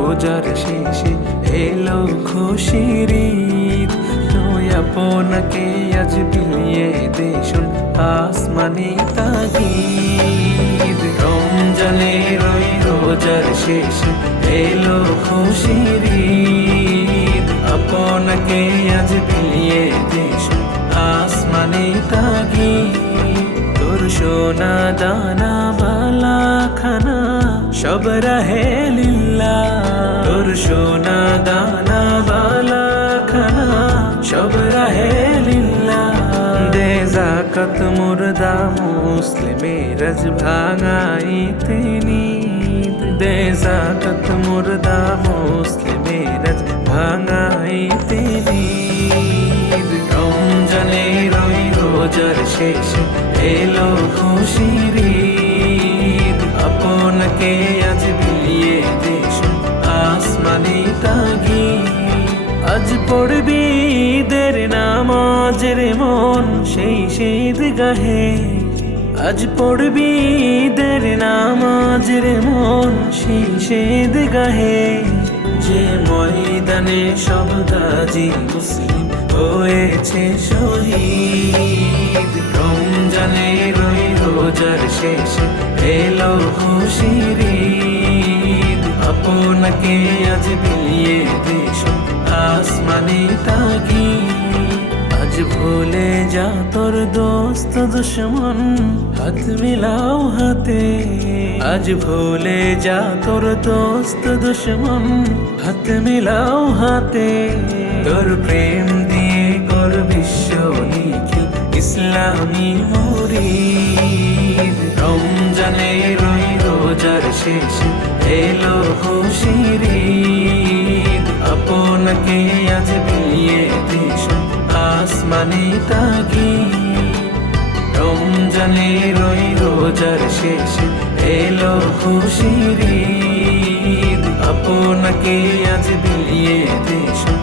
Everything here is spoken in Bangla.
রোজার শেষে এলো খুশির ঈদ। তুই আপনাকে আজ বিলিয়ে দে শোন আসমানি তাগিদ। রমজানের ওই রোজার শেষে এলো খুশির ঈদ। আপনাকে আজ বিলিয়ে দে শোন আসমানি তাগিদ। তোর সোনা দানা বালা খানা সব রাহে লিল্লাহ। তোর সোনা দানা বালা খানা সব রাহে লিল্লাহ। দে যাকাত মুর্দা মুসলিমের আজ ভাঙাইতে নিদ। দে যাকাত মুর্দা মুসলিমের আজ ভাঙাইতে নিদ। রমজানের ওই রোজার শেষে এলো খুশির ঈদ। আপনাকে আজ বিলিয়ে দে শোন আসমানি তাগিদ। আজ পড়বি ঈদের নামাজের মন সেই ঈদগাহে। আজ পড়বি ঈদের নামাজের মন সেই ঈদগাহে। যে ময়দানে সব গাজী মুসলিম হয়েছে শহীদ। রমজানের ওই রোজার শেষে এলো খুশির ঈদ। আপনাকে আজ বিলিয়ে দে শোন আসমানি তাগিদ। আজ ভুলে যা তোর দোস্ত দুশ্মন হাত মিলাও হাতে। আজ ভুলে যা তোর দোস্ত দুশ্মন হাত মিলাও হাতে। তোর প্রেম দিয়ে কর বিশ্ব নিখিল ইসলামী মুরিদ। রমজানের ওই রোজার শেষে এলো খুশির ঈদ। আপনাকে আজ বিলিয়ে দে শোন আসমানি তাগিদ। রমজানের ওই রোজার শেষে এলো খুশির ঈদ। আপনাকে আজ বিলিয়ে দে শোন